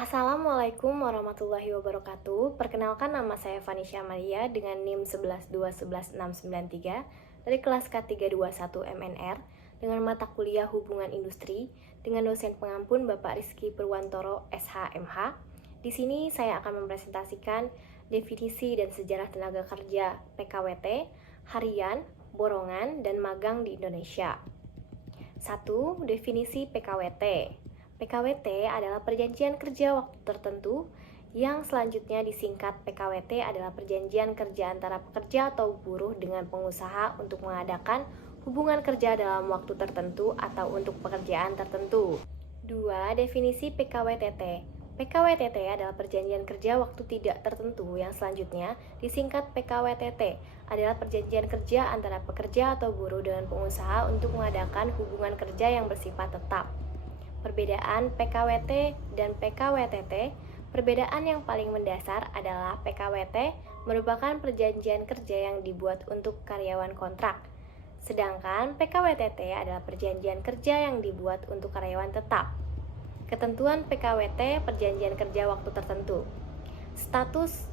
Assalamualaikum warahmatullahi wabarakatuh. Perkenalkan, nama saya Vanisha Maria dengan NIM 112111693 dari kelas K321 MNR dengan mata kuliah Hubungan Industri dengan dosen pengampun Bapak Rizky Purwantoro SHMH. Di sini saya akan mempresentasikan definisi dan sejarah tenaga kerja PKWT, harian, borongan, dan magang di Indonesia. 1. Definisi PKWT. PKWT adalah perjanjian kerja waktu tertentu yang selanjutnya disingkat PKWT adalah perjanjian kerja antara pekerja atau buruh dengan pengusaha untuk mengadakan hubungan kerja dalam waktu tertentu atau untuk pekerjaan tertentu. 2. Definisi PKWTT. PKWTT adalah perjanjian kerja waktu tidak tertentu yang selanjutnya disingkat PKWTT adalah perjanjian kerja antara pekerja atau buruh dengan pengusaha untuk mengadakan hubungan kerja yang bersifat tetap. Perbedaan PKWT dan PKWTT. Perbedaan yang paling mendasar adalah PKWT merupakan perjanjian kerja yang dibuat untuk karyawan kontrak, sedangkan PKWTT adalah perjanjian kerja yang dibuat untuk karyawan tetap. Ketentuan PKWT, perjanjian kerja waktu tertentu. Status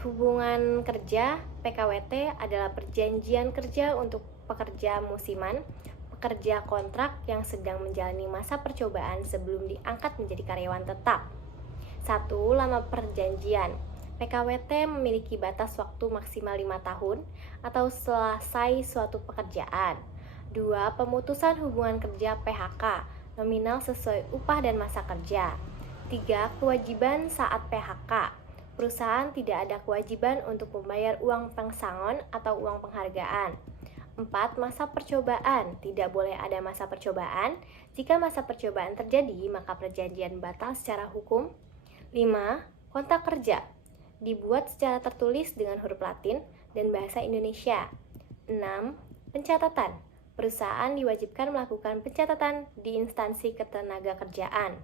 hubungan kerja PKWT adalah perjanjian kerja untuk pekerja musiman, pekerja kontrak yang sedang menjalani masa percobaan sebelum diangkat menjadi karyawan tetap. 1. Lama perjanjian. PKWT memiliki batas waktu maksimal 5 tahun atau selesai suatu pekerjaan. 2. Pemutusan hubungan kerja PHK nominal sesuai upah dan masa kerja. 3. Kewajiban saat PHK. Perusahaan tidak ada kewajiban untuk membayar uang pesangon atau uang penghargaan. 4. Masa percobaan. Tidak boleh ada masa percobaan. Jika masa percobaan terjadi, maka perjanjian batal secara hukum. 5. Kontrak kerja. Dibuat secara tertulis dengan huruf Latin dan bahasa Indonesia. 6. Pencatatan. Perusahaan diwajibkan melakukan pencatatan di instansi ketenagakerjaan.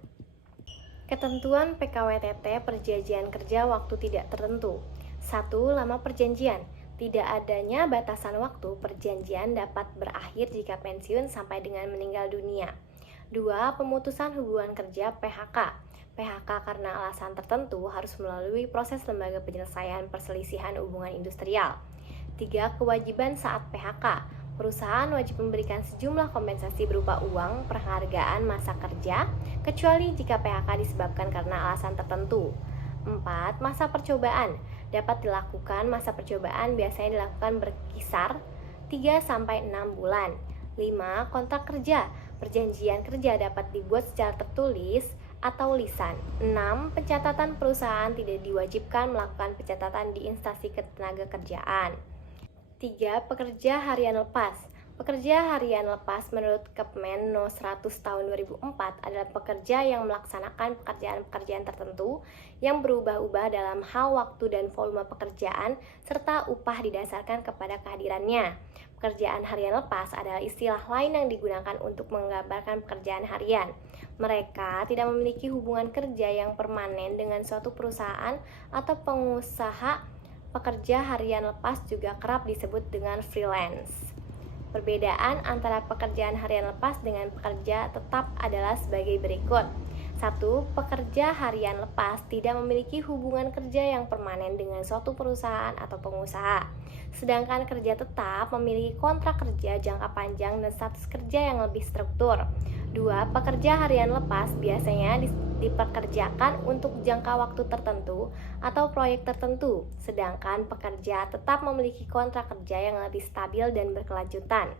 Ketentuan PKWTT, perjanjian kerja waktu tidak tertentu. 1. Lama perjanjian. Tidak adanya batasan waktu, perjanjian dapat berakhir jika pensiun sampai dengan meninggal dunia. 2. Pemutusan hubungan kerja PHK. PHK karena alasan tertentu harus melalui proses lembaga penyelesaian perselisihan hubungan industrial. 3. Kewajiban saat PHK. Perusahaan wajib memberikan sejumlah kompensasi berupa uang, penghargaan masa kerja, kecuali jika PHK disebabkan karena alasan tertentu. 4. Masa percobaan. Dapat dilakukan masa percobaan biasanya dilakukan berkisar 3-6 bulan. 5. Kontrak kerja. Perjanjian kerja dapat dibuat secara tertulis atau lisan. 6. Pencatatan. Perusahaan tidak diwajibkan melakukan pencatatan di instansi ketenagakerjaan. 3. Pekerja harian lepas. Pekerja harian lepas menurut Kepmen No. 100 tahun 2004 adalah pekerja yang melaksanakan pekerjaan-pekerjaan tertentu yang berubah-ubah dalam hal waktu dan volume pekerjaan serta upah didasarkan kepada kehadirannya. Pekerjaan harian lepas adalah istilah lain yang digunakan untuk menggambarkan pekerjaan harian. Mereka tidak memiliki hubungan kerja yang permanen dengan suatu perusahaan atau pengusaha. Pekerja harian lepas juga kerap disebut dengan freelance. Perbedaan antara pekerjaan harian lepas dengan pekerja tetap adalah sebagai berikut. 1. Pekerja harian lepas tidak memiliki hubungan kerja yang permanen dengan suatu perusahaan atau pengusaha. Sedangkan kerja tetap memiliki kontrak kerja jangka panjang dan status kerja yang lebih struktur. 2. Pekerja harian lepas biasanya dipekerjakan untuk jangka waktu tertentu atau proyek tertentu, sedangkan pekerja tetap memiliki kontrak kerja yang lebih stabil dan berkelanjutan.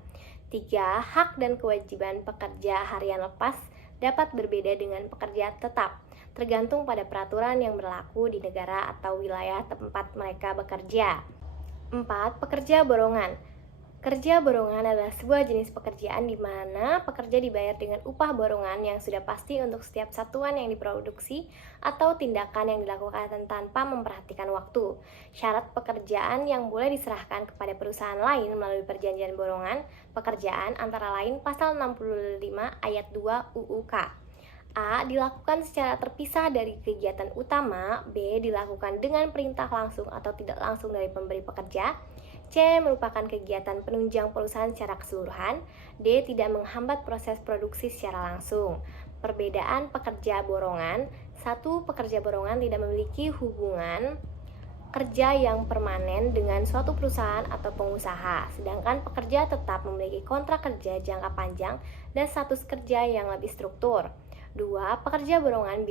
3. Hak dan kewajiban pekerja harian lepas dapat berbeda dengan pekerja tetap, tergantung pada peraturan yang berlaku di negara atau wilayah tempat mereka bekerja. 4. Pekerja borongan. Kerja borongan adalah sebuah jenis pekerjaan di mana pekerja dibayar dengan upah borongan yang sudah pasti untuk setiap satuan yang diproduksi atau tindakan yang dilakukan tanpa memperhatikan waktu. Syarat pekerjaan yang boleh diserahkan kepada perusahaan lain melalui perjanjian borongan pekerjaan antara lain pasal 65 ayat 2 UU K. A. Dilakukan secara terpisah dari kegiatan utama. B. Dilakukan dengan perintah langsung atau tidak langsung dari pemberi pekerja. C. Merupakan kegiatan penunjang perusahaan secara keseluruhan. D. Tidak menghambat proses produksi secara langsung. Perbedaan pekerja borongan. 1. Pekerja borongan tidak memiliki hubungan kerja yang permanen dengan suatu perusahaan atau pengusaha, sedangkan pekerja tetap memiliki kontrak kerja jangka panjang dan status kerja yang lebih struktur. 2. Pekerja borongan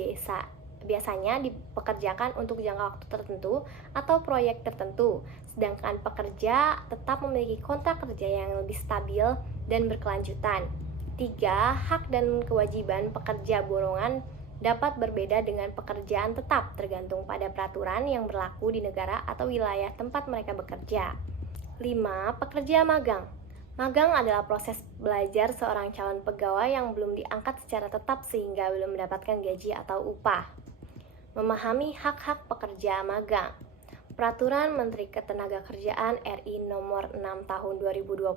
biasanya dipekerjakan untuk jangka waktu tertentu atau proyek tertentu, sedangkan pekerja tetap memiliki kontrak kerja yang lebih stabil dan berkelanjutan. 3. Hak dan kewajiban pekerja borongan dapat berbeda dengan pekerjaan tetap tergantung pada peraturan yang berlaku di negara atau wilayah tempat mereka bekerja. 5. Pekerja magang. Magang adalah proses belajar seorang calon pegawai yang belum diangkat secara tetap sehingga belum mendapatkan gaji atau upah. Memahami hak-hak pekerja magang. Peraturan Menteri Ketenagakerjaan RI Nomor 6 Tahun 2020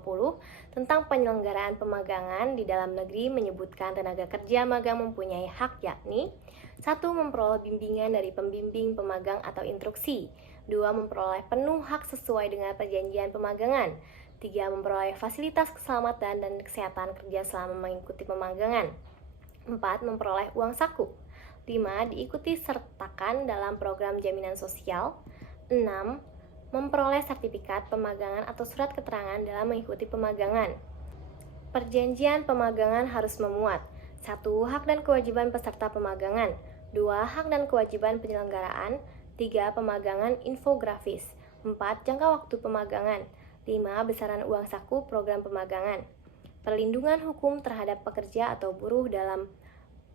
tentang penyelenggaraan pemagangan di dalam negeri menyebutkan tenaga kerja magang mempunyai hak yakni 1. Memperoleh bimbingan dari pembimbing pemagang atau instruksi. 2. Memperoleh penuh hak sesuai dengan perjanjian pemagangan. 3. Memperoleh fasilitas keselamatan dan kesehatan kerja selama mengikuti pemagangan. 4. Memperoleh uang saku. 5. Diikuti sertakan dalam program jaminan sosial. 6. Memperoleh sertifikat pemagangan atau surat keterangan dalam mengikuti pemagangan. Perjanjian pemagangan harus memuat 1. Hak dan kewajiban peserta pemagangan. 2. Hak dan kewajiban penyelenggaraan. 3. Pemagangan infografis. 4. Jangka waktu pemagangan. 5. Besaran uang saku program pemagangan. Perlindungan hukum terhadap pekerja atau buruh dalam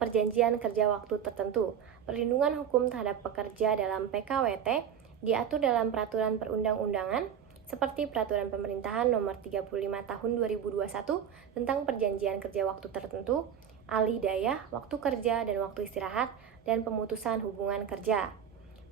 perjanjian kerja waktu tertentu. Perlindungan hukum terhadap pekerja dalam PKWT diatur dalam peraturan perundang-undangan seperti Peraturan Pemerintahan Nomor 35 Tahun 2021 tentang Perjanjian Kerja Waktu Tertentu, Alih Daya, Waktu Kerja dan Waktu Istirahat, dan Pemutusan Hubungan Kerja.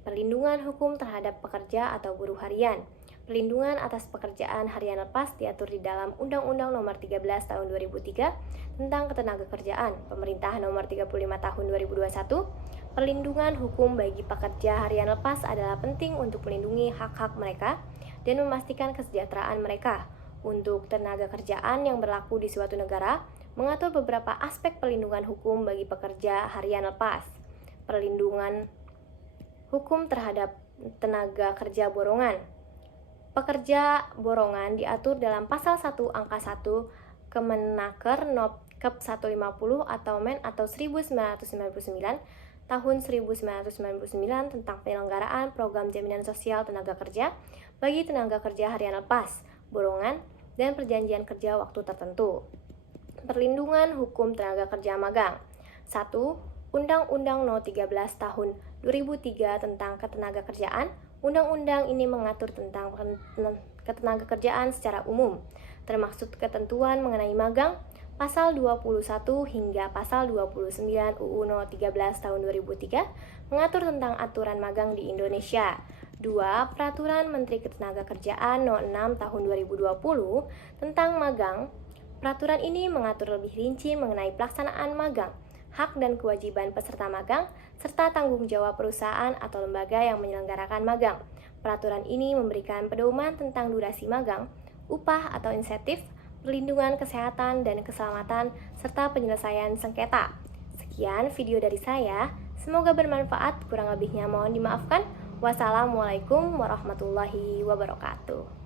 Perlindungan hukum terhadap pekerja atau buruh harian. Perlindungan atas pekerjaan harian lepas diatur di dalam Undang-Undang Nomor 13 Tahun 2003 tentang Ketenagakerjaan, Pemerintah Nomor 35 Tahun 2021. Perlindungan hukum bagi pekerja harian lepas adalah penting untuk melindungi hak-hak mereka dan memastikan kesejahteraan mereka. Untuk tenaga kerjaan yang berlaku di suatu negara, mengatur beberapa aspek perlindungan hukum bagi pekerja harian lepas. Perlindungan hukum terhadap tenaga kerja borongan. Pekerja borongan diatur dalam Pasal 1 Angka 1 Kemenaker Nop Kep 150 atau Men atau 1999 Tahun 1999 tentang penyelenggaraan program jaminan sosial tenaga kerja bagi tenaga kerja harian lepas, borongan, dan perjanjian kerja waktu tertentu. Perlindungan hukum tenaga kerja magang. 1. Undang-Undang No 13 Tahun 2003 tentang Ketenagakerjaan. Undang-undang ini mengatur tentang ketenagakerjaan secara umum, termasuk ketentuan mengenai magang. Pasal 21 hingga Pasal 29 UU No 13 Tahun 2003 mengatur tentang aturan magang di Indonesia. 2. Peraturan Menteri Ketenagakerjaan No 6 Tahun 2020 tentang magang. Peraturan ini mengatur lebih rinci mengenai pelaksanaan magang, hak dan kewajiban peserta magang, serta tanggung jawab perusahaan atau lembaga yang menyelenggarakan magang. Peraturan ini memberikan pedoman tentang durasi magang, upah atau insentif, perlindungan kesehatan dan keselamatan, serta penyelesaian sengketa. Sekian video dari saya, semoga bermanfaat, kurang lebihnya mohon dimaafkan. Wassalamualaikum warahmatullahi wabarakatuh.